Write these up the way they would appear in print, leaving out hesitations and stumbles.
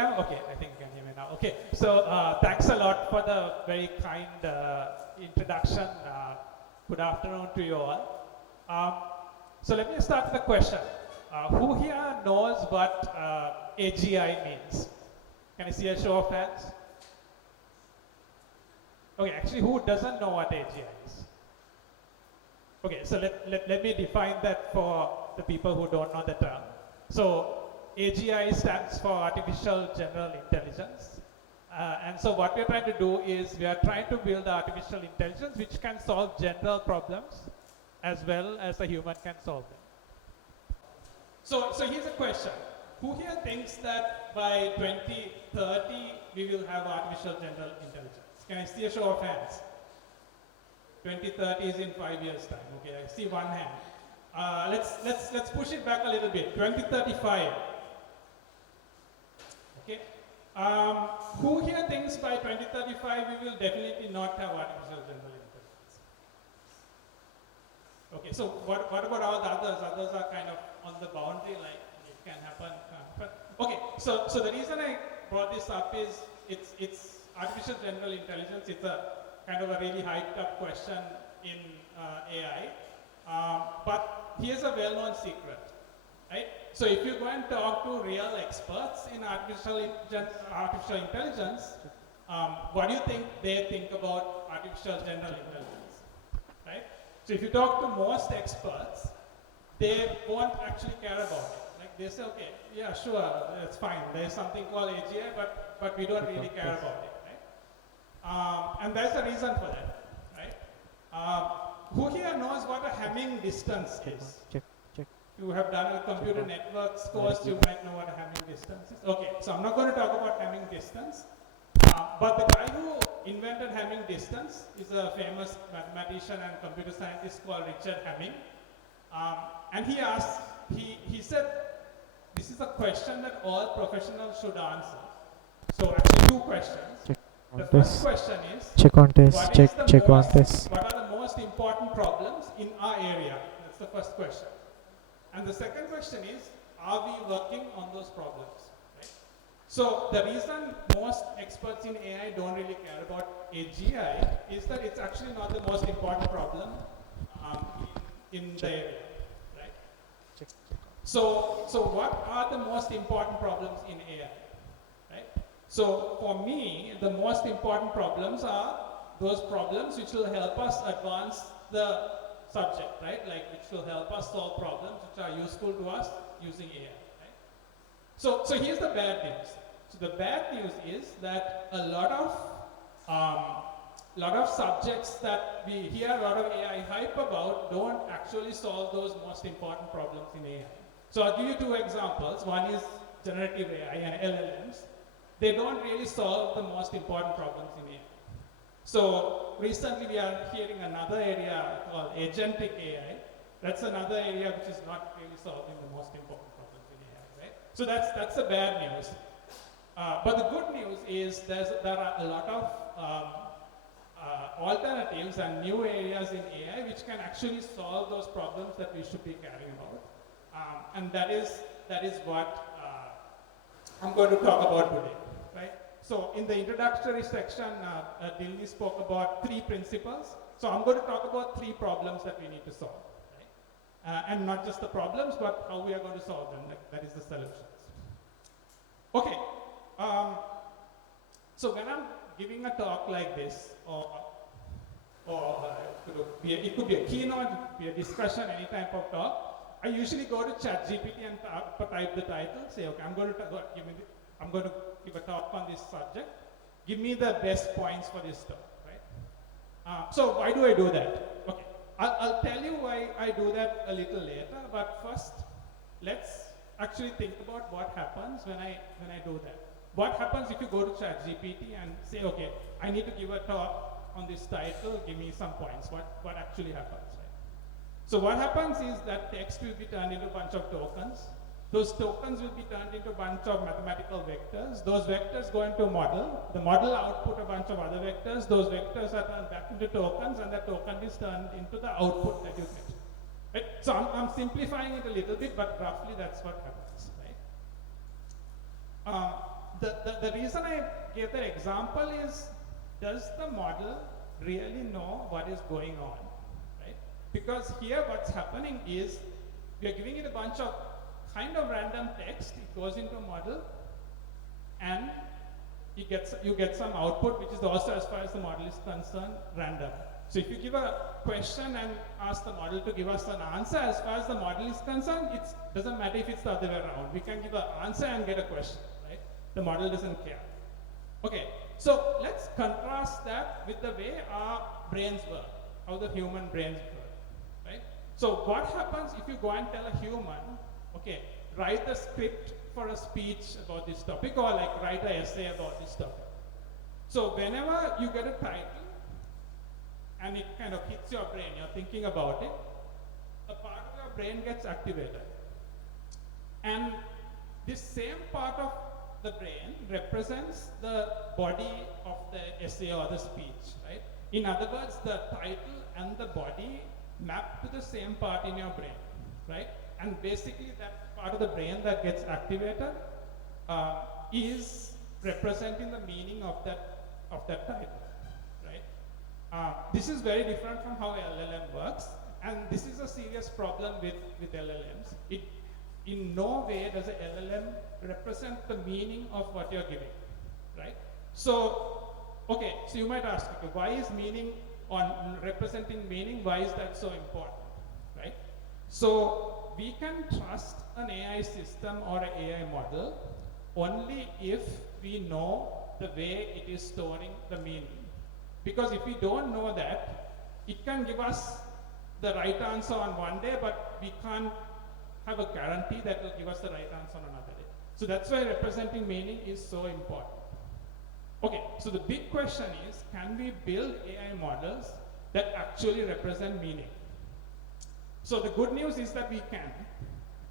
now? Okay, I think you can hear me now. Okay, so thanks a lot for the very kind introduction. Good afternoon to you all. So let me start with a question. Who here knows what AGI means? Can I see a show of hands? Okay, actually, who doesn't know what AGI is? Okay, so let me define that for the people who don't know the term. So AGI stands for Artificial General Intelligence. And so what we're trying to do is we are trying to build artificial intelligence which can solve general problems as well as a human can solve them. So here's a question. Who here thinks that by 2030 we will have artificial general intelligence? Can I see a show of hands? 2030 is in 5 years' time. Okay, I see one hand. Let's push it back a little bit. 2035. Okay. Who here thinks by 2035 we will definitely not have artificial general intelligence? Okay, so what about all the others? Others are kind of on the boundary, like it can happen. Okay, so the reason I brought this up is it's artificial general intelligence. It's a kind of a really hyped up question in AI. But here's a well-known secret, right? So if you go and talk to real experts in artificial intelligence, what do you think they think about artificial general intelligence, right? So if you talk to most experts, they won't actually care about it. Like they say, okay, yeah, sure, it's fine. There's something called AGI, but we don't really care about it, right? And there's a reason for that, right? Who here knows what a Hamming distance is? Check. You have done a computer networks course, you might know what a Hamming distance is. Okay, so I'm not going to talk about Hamming distance, but the guy who invented Hamming distance is a famous mathematician and computer scientist called Richard Hamming. And he said, this is a question that all professionals should answer. So actually two questions. The first question is, check on this. What are the most important problems in our area? That's the first question. And the second question is, are we working on those problems? Right? So the reason most experts in AI don't really care about AGI is that it's actually not the most important problem in the area. Right? So what are the most important problems in AI? Right? So for me, the most important problems are those problems which will help us advance the subject, right? Like which will help us solve problems which are useful to us using AI, right? So here's the bad news. So the bad news is that a lot of subjects that we hear a lot of AI hype about don't actually solve those most important problems in AI. So I'll give you two examples. One is generative AI and LLMs. They don't really solve the most important problems in AI. So recently we are hearing another area called agentic AI. That's another area which is not really solving the most important problems in AI, right? So that's the bad news. But the good news is there are a lot of alternatives and new areas in AI which can actually solve those problems that we should be caring about. And that is what I'm going to talk about today. So in the introductory section, Dilni spoke about 3 principles. So I'm going to talk about 3 problems that we need to solve. Right? And not just the problems, but how we are going to solve them. That is the solutions. Okay. So when I'm giving a talk like this, or it could be a keynote, it could be a discussion, any type of talk, I usually go to ChatGPT and type the title, say, okay, I'm going to give a talk on this subject. Give me the best points for this talk, right? So why do I do that? Okay, I'll tell you why I do that a little later. But first, let's actually think about what happens when I do that. What happens if you go to ChatGPT and say, okay, I need to give a talk on this title. Give me some points. What actually happens? Right? So what happens is that text will be turned into a bunch of tokens. Those tokens will be turned into a bunch of mathematical vectors. Those vectors go into a model. The model output a bunch of other vectors. Those vectors are turned back into tokens, and that token is turned into the output that you get. Right? So I'm simplifying it a little bit, but roughly that's what happens. Right? the reason I gave that example is, does the model really know what is going on, right? Because here what's happening is, we are giving it a bunch of kind of random text, it goes into a model, and you get some output, which is also, as far as the model is concerned, random. So if you give a question and ask the model to give us an answer, as far as the model is concerned, it doesn't matter if it's the other way around. We can give an answer and get a question, right? The model doesn't care. Okay, so let's contrast that with the way our brains work, how the human brains work, right? So what happens if you go and tell a human, okay, write a script for a speech about this topic, or like write an essay about this topic. So whenever you get a title, and it kind of hits your brain, you're thinking about it, a part of your brain gets activated. And this same part of the brain represents the body of the essay or the speech, right? In other words, the title and the body map to the same part in your brain, right? And basically that part of the brain that gets activated is representing the meaning of that title. This is very different from how LLM works, and this is a serious problem with LLMs. In no way does a LLM represent the meaning of what you're giving, right? So, okay, so you might ask, okay, why is meaning on representing meaning, why is that so important, right? So, we can trust an AI system or an AI model only if we know the way it is storing the meaning. Because if we don't know that, it can give us the right answer on one day, but we can't have a guarantee that it will give us the right answer on another day. So that's why representing meaning is so important. Okay, so the big question is, can we build AI models that actually represent meaning? So the good news is that we can.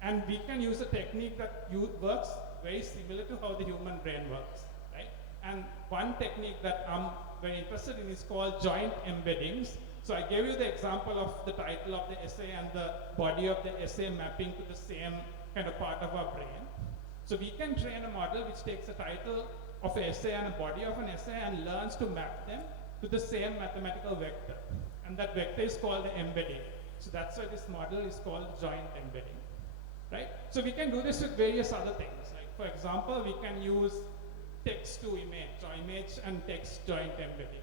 And we can use a technique that works very similar to how the human brain works, right? And one technique that I'm very interested in is called joint embeddings. So I gave you the example of the title of the essay and the body of the essay mapping to the same kind of part of our brain. So we can train a model which takes a title of an essay and a body of an essay and learns to map them to the same mathematical vector. And that vector is called the embedding. So that's why this model is called joint embedding, right? So we can do this with various other things. Like for example, we can use text to image, or image and text joint embedding.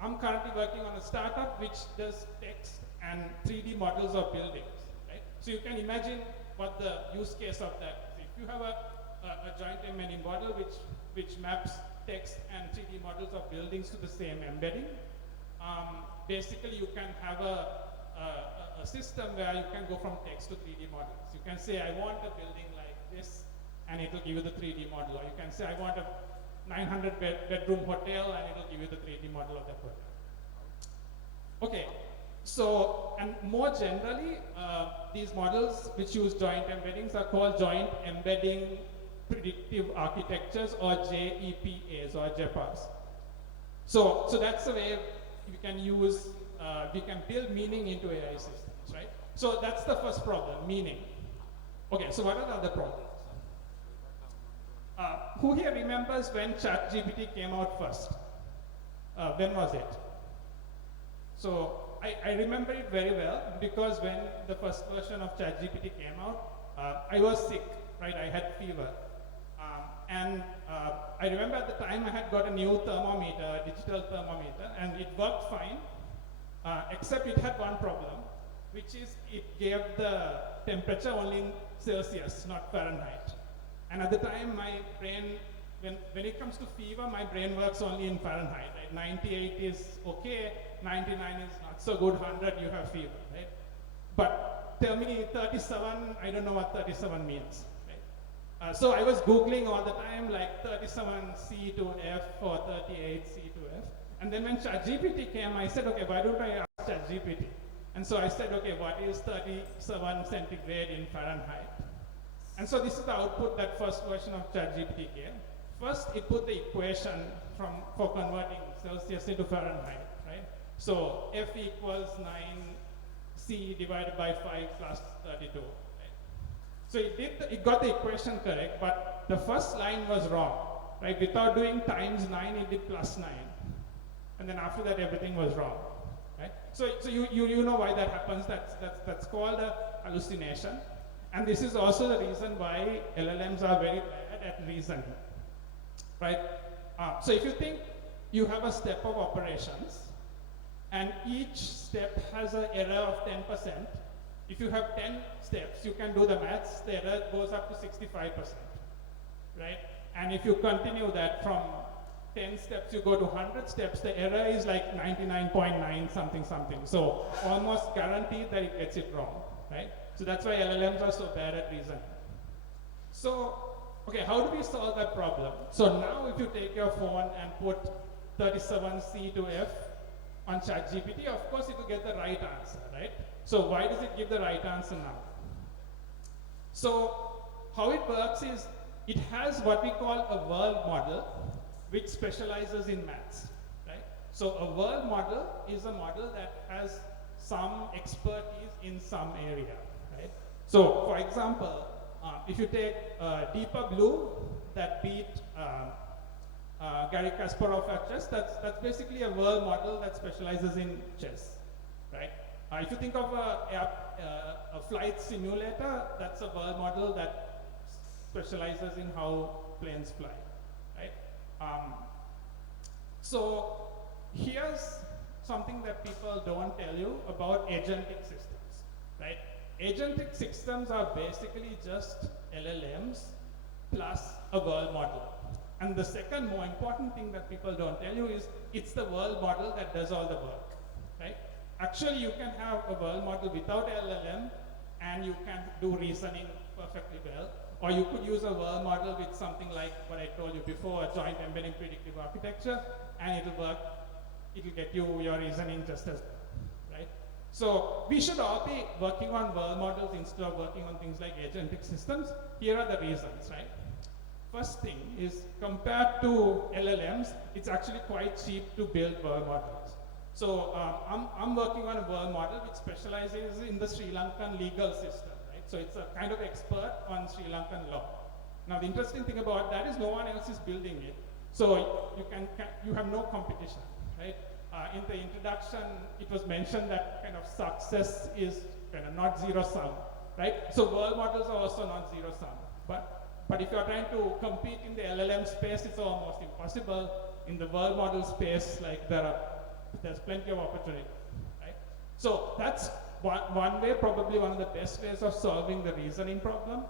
I'm currently working on a startup which does text and 3D models of buildings, right? So you can imagine what the use case of that is. If you have a joint embedding model which maps text and 3D models of buildings to the same embedding, basically you can have a system where you can go from text to 3D models. You can say, I want a building like this, and it will give you the 3D model. Or you can say, I want a 900 bedroom hotel, and it will give you the 3D model of that hotel. Okay, so, and more generally, these models which use joint embeddings are called Joint Embedding Predictive Architectures, or JEPAs, or JEPAs. So that's the way we can use, we can build meaning into AI systems, right? So that's the first problem, meaning. Okay, so what are the other problems? Who here remembers when ChatGPT came out first? When was it? So I remember it very well, because when the first version of ChatGPT came out, I was sick, right? I had fever. And I remember at the time I had got a new thermometer, a digital thermometer, and it worked fine, except it had one problem, which is it gave the temperature only in Celsius, not Fahrenheit. And at the time, my brain, when it comes to fever, my brain works only in Fahrenheit, right? 98 is okay, 99 is not so good, 100 you have fever, right? But tell me 37, I don't know what 37 means, right? So I was Googling all the time, like 37C to F or 38C to F. And then when ChatGPT came, I said, okay, why don't I ask ChatGPT? And so I said, okay, what is 37 centigrade in Fahrenheit? And so this is the output that first version of ChatGPT gave. First, it put the equation for converting Celsius into Fahrenheit, right? So F equals 9C divided by 5 plus 32, right? So it got the equation correct, but the first line was wrong. right? Without doing times 9, it did plus 9. And then after that, everything was wrong, right? So you know why that happens. That's called a hallucination. And this is also the reason why LLMs are very bad at reasoning, right? So if you think you have a step of operations, and each step has an error of 10%, if you have 10 steps, you can do the maths, the error goes up to 65%, right? And if you continue that from 10 steps, you go to 100 steps, the error is like 99.9 something something. So almost guaranteed that it gets it wrong, right? So that's why LLMs are so bad at reasoning. So, okay, how do we solve that problem? So now if you take your phone and put 37C to F on ChatGPT, of course it will get the right answer, right? So why does it give the right answer now? So how it works is it has what we call a world model, which specializes in maths, right? So a world model is a model that has some expertise in some area, right? So for example, if you take Deepa Blue that beat Garry Kasparov at chess, that's basically a world model that specializes in chess, right? If you think of a flight simulator, that's a world model that specializes in how planes fly, right? So here's something that people don't tell you about agentic systems, right? Agentic systems are basically just LLMs plus a world model. And the second more important thing that people don't tell you is it's the world model that does all the work, right? Actually, you can have a world model without LLM and you can do reasoning perfectly well. Or you could use a world model with something like what I told you before, a joint embedding predictive architecture, and it'll work, it'll get you your reasoning just as well, right? So we should all be working on world models instead of working on things like agentic systems. Here are the reasons, right? First thing is, compared to LLMs, it's actually quite cheap to build world models. So I'm working on a world model which specializes in the Sri Lankan legal system, right? So it's a kind of expert on Sri Lankan law. Now the interesting thing about that is no one else is building it. So you have no competition, right? In the introduction, it was mentioned that kind of success is kind of not zero sum, right? So world models are also not zero sum. But if you're trying to compete in the LLM space, it's almost impossible. In the world model space, like there's plenty of opportunity, right? So that's one way, probably one of the best ways of solving the reasoning problem,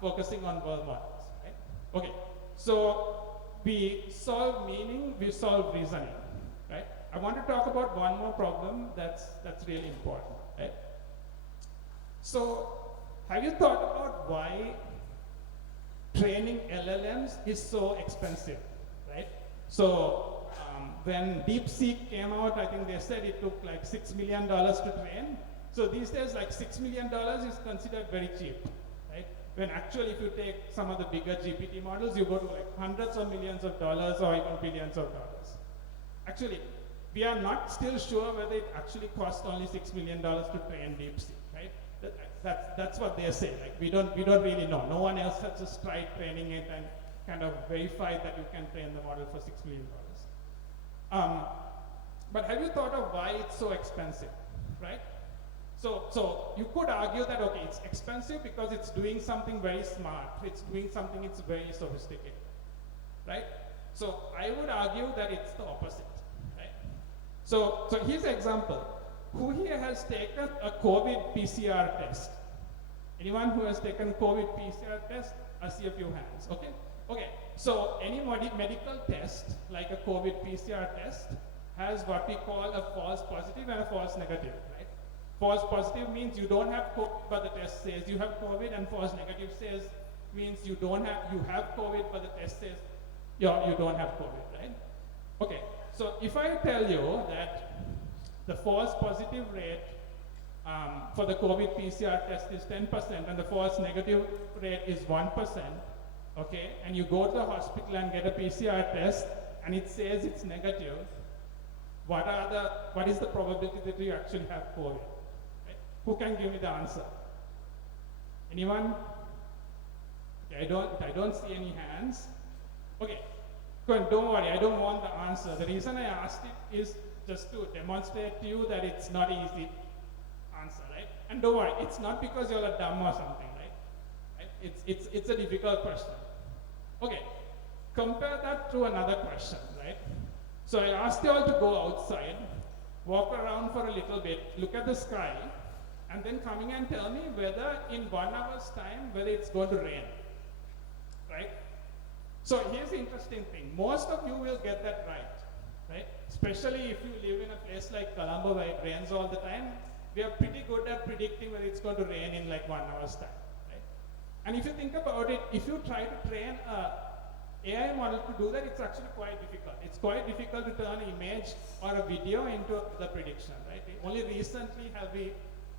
focusing on world models, right? Okay, so we solve meaning, we solve reasoning, right? I want to talk about one more problem that's really important, right? So have you thought about why training LLMs is so expensive, right? So when DeepSeek came out, I think they said it took like $6 million to train. So these days, like $6 million is considered very cheap, right? When actually, if you take some of the bigger GPT models, you go to like hundreds of millions of dollars or even billions of dollars. Actually, we are not still sure whether it actually cost only $6 million to train DeepSeek, right? That's what they say. Like we don't really know. No one else has just tried training it and kind of verified that you can train the model for $6 million. But have you thought of why it's so expensive, right? So you could argue that, okay, it's expensive because it's doing something very smart. It's doing something it's very sophisticated, right? So I would argue that it's the opposite, right? So here's an example. Who here has taken a COVID PCR test? Anyone who has taken COVID PCR test? I see a few hands, okay? Okay, so any medical test, like a COVID PCR test, has what we call a false positive and a false negative, right? False positive means you don't have COVID, but the test says you have COVID, and false negative means you have COVID, but the test says you don't have COVID, right? Okay, so if I tell you that the false positive rate for the COVID PCR test is 10% and the false negative rate is 1%, okay, and you go to the hospital and get a PCR test and it says it's negative, what is the probability that you actually have COVID? Right? Who can give me the answer? Anyone? Okay, I don't see any hands. Okay, don't worry, I don't want the answer. The reason I asked it is just to demonstrate to you that it's not easy answer, right? And don't worry, it's not because you're a dumb or something, right? It's a difficult question. Okay, compare that to another question, right? So I asked you all to go outside, walk around for a little bit, look at the sky, and then coming and tell me whether in 1 hour's time, whether it's going to rain, right? So here's the interesting thing. Most of you will get that right? Especially if you live in a place like Colombo where it rains all the time, we are pretty good at predicting whether it's going to rain in like 1 hour's time, right? And if you think about it, if you try to train a AI model to do that, it's actually quite difficult. It's quite difficult to turn an image or a video into the prediction, right? Only recently have we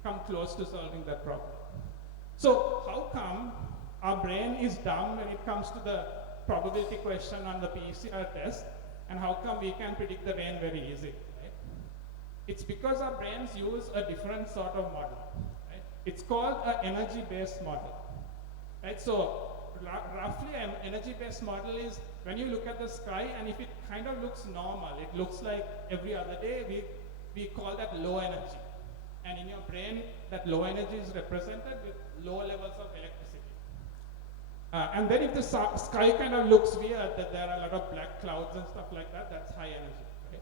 come close to solving that problem. So how come our brain is dumb when it comes to the probability question on the PCR test, and how come we can predict the rain very easily, right? It's because our brains use a different sort of model, right? It's called an energy-based model, right? So roughly, an energy-based model is when you look at the sky, and if it kind of looks normal, it looks like every other day, we call that low energy. And in your brain, that low energy is represented with low levels of electricity. And then if the sky kind of looks weird, that there are a lot of black clouds and stuff like that, that's high energy, right?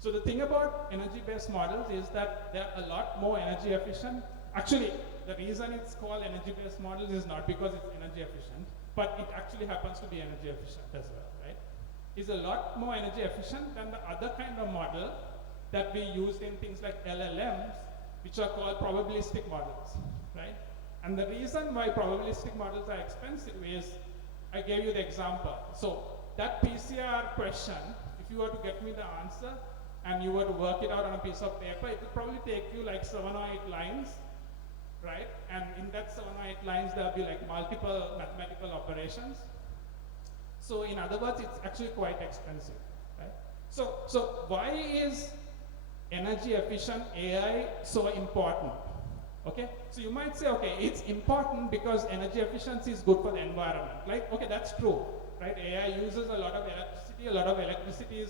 So the thing about energy-based models is that they're a lot more energy efficient. Actually, the reason it's called energy-based models is not because it's energy efficient, but it actually happens to be energy efficient as well, right? It's a lot more energy efficient than the other kind of model that we use in things like LLMs, which are called probabilistic models, right? And the reason why probabilistic models are expensive is, I gave you the example. So that PCR question, if you were to get me the answer and you were to work it out on a piece of paper, it would probably take you like 7 or 8 lines, right? And in that 7 or 8 lines, there'll be like multiple mathematical operations. So in other words, it's actually quite expensive, right? So why is energy efficient AI so important? Okay, so you might say, okay, it's important because energy efficiency is good for the environment. Like, okay, that's true, right? AI uses a lot of electricity. A lot of electricity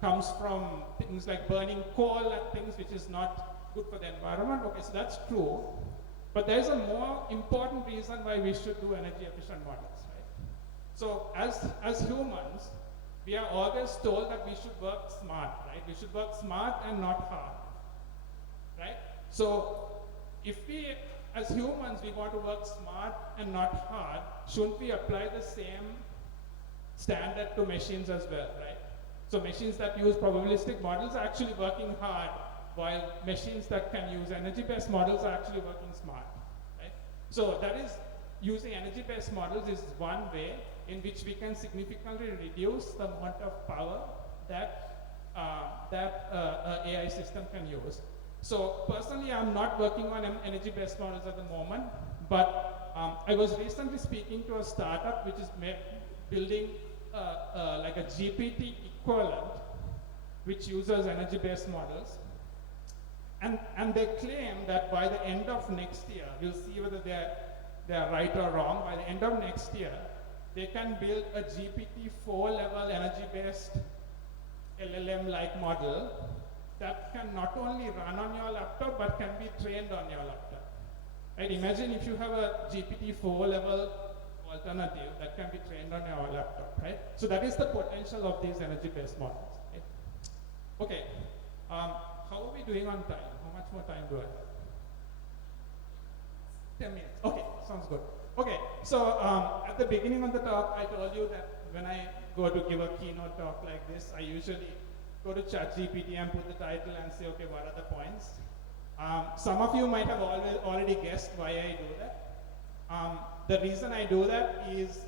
comes from things like burning coal and things which is not good for the environment. Okay, so that's true. But there's a more important reason why we should do energy efficient models, right? So as humans, we are always told that we should work smart, right? We should work smart and not hard, right? So if we, as humans, we want to work smart and not hard, shouldn't we apply the same standard to machines as well, right? So machines that use probabilistic models are actually working hard, while machines that can use energy-based models are actually working smart, right? So that is, using energy-based models is one way in which we can significantly reduce the amount of power that AI system can use. So personally, I'm not working on energy-based models at the moment, but I was recently speaking to a startup which is building like a GPT equivalent, which uses energy-based models. And they claim that by the end of next year, we'll see whether they're right or wrong, by the end of next year, they can build a GPT-4 level energy-based LLM-like model that can not only run on your laptop, but can be trained on your laptop. Right? Imagine if you have a GPT-4 level alternative that can be trained on your laptop, right? So that is the potential of these energy-based models, right? Okay, how are we doing on time? How much more time do I have? 10 minutes, okay, sounds good. Okay, so at the beginning of the talk, I told you that when I go to give a keynote talk like this, I usually go to ChatGPT and put the title and say, okay, what are the points? Some of you might have already guessed why I do that. The reason I do that is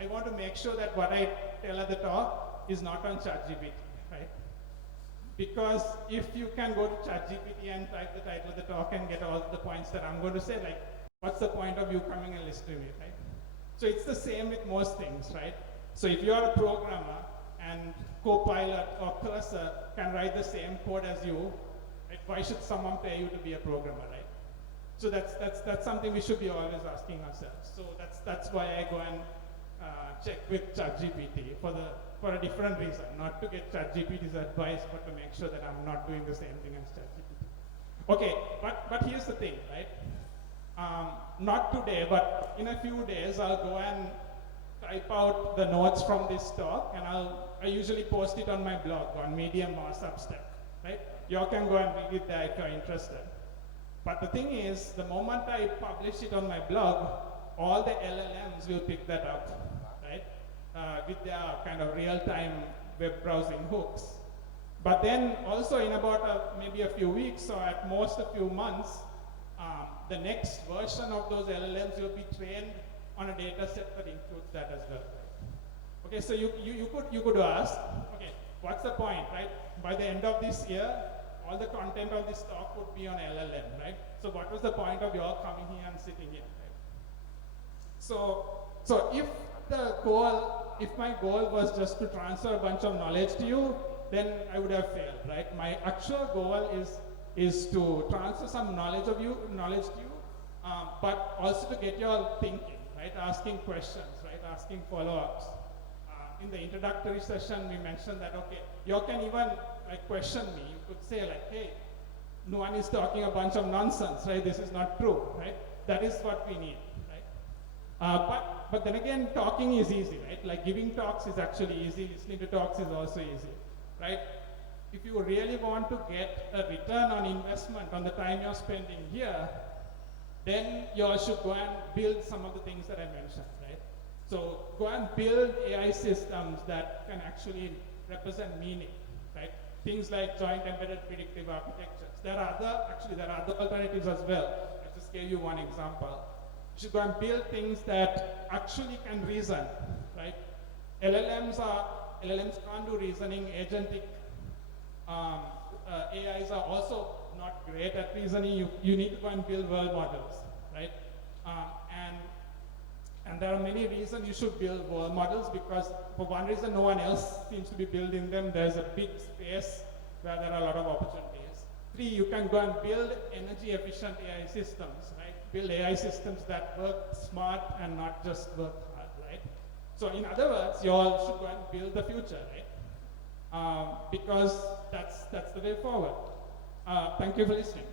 I want to make sure that what I tell at the talk is not on ChatGPT, right? Because if you can go to ChatGPT and type the title of the talk and get all the points that I'm going to say, like, what's the point of you coming and listening to me, right? So it's the same with most things, right? So if you're a programmer and Copilot or Cursor can write the same code as you, right, why should someone pay you to be a programmer, right? So that's something we should be always asking ourselves. So that's why I go and check with ChatGPT for a different reason, not to get ChatGPT's advice, but to make sure that I'm not doing the same thing as ChatGPT. Okay, but here's the thing, right? Not today, but in a few days, I'll go and type out the notes from this talk, and I usually post it on my blog, on Medium or Substack, right? You all can go and read it there if you're interested. But the thing is, the moment I publish it on my blog, all the LLMs will pick that up, right? With their kind of real-time web browsing hooks. But then also in about maybe a few weeks, or at most a few months, the next version of those LLMs will be trained on a data set that includes that as well. Okay, so you could ask, okay, what's the point, right? By the end of this year, all the content of this talk would be on LLM, right? So what was the point of you all coming here and sitting here, right? So if my goal was just to transfer a bunch of knowledge to you, then I would have failed, right? My actual goal is to transfer some knowledge to you, but also to get you all thinking, right? Asking questions, right? Asking follow-ups. In the introductory session, we mentioned that, okay, you all can even question me. You could say like, hey, Nuwan is talking a bunch of nonsense, right? This is not true, right? That is what we need, right? But then again, talking is easy, right? Like giving talks is actually easy. Listening to talks is also easy, right? If you really want to get a return on investment on the time you're spending here, then you all should go and build some of the things that I mentioned, right? So go and build AI systems that can actually represent meaning, right? Things like Joint Embedded Predictive Architectures. There are other alternatives as well. I just gave you one example. You should go and build things that actually can reason, right? LLMs can't do reasoning. Agentic AIs are also not great at reasoning. You need to go and build world models, right? And there are many reasons you should build world models, because for one reason no one else seems to be building them. There's a big space where there are a lot of opportunities. 3, you can go and build energy efficient AI systems, right? Build AI systems that work smart and not just work hard, right? So in other words, you all should go and build the future, right? Because that's the way forward. Thank you for listening.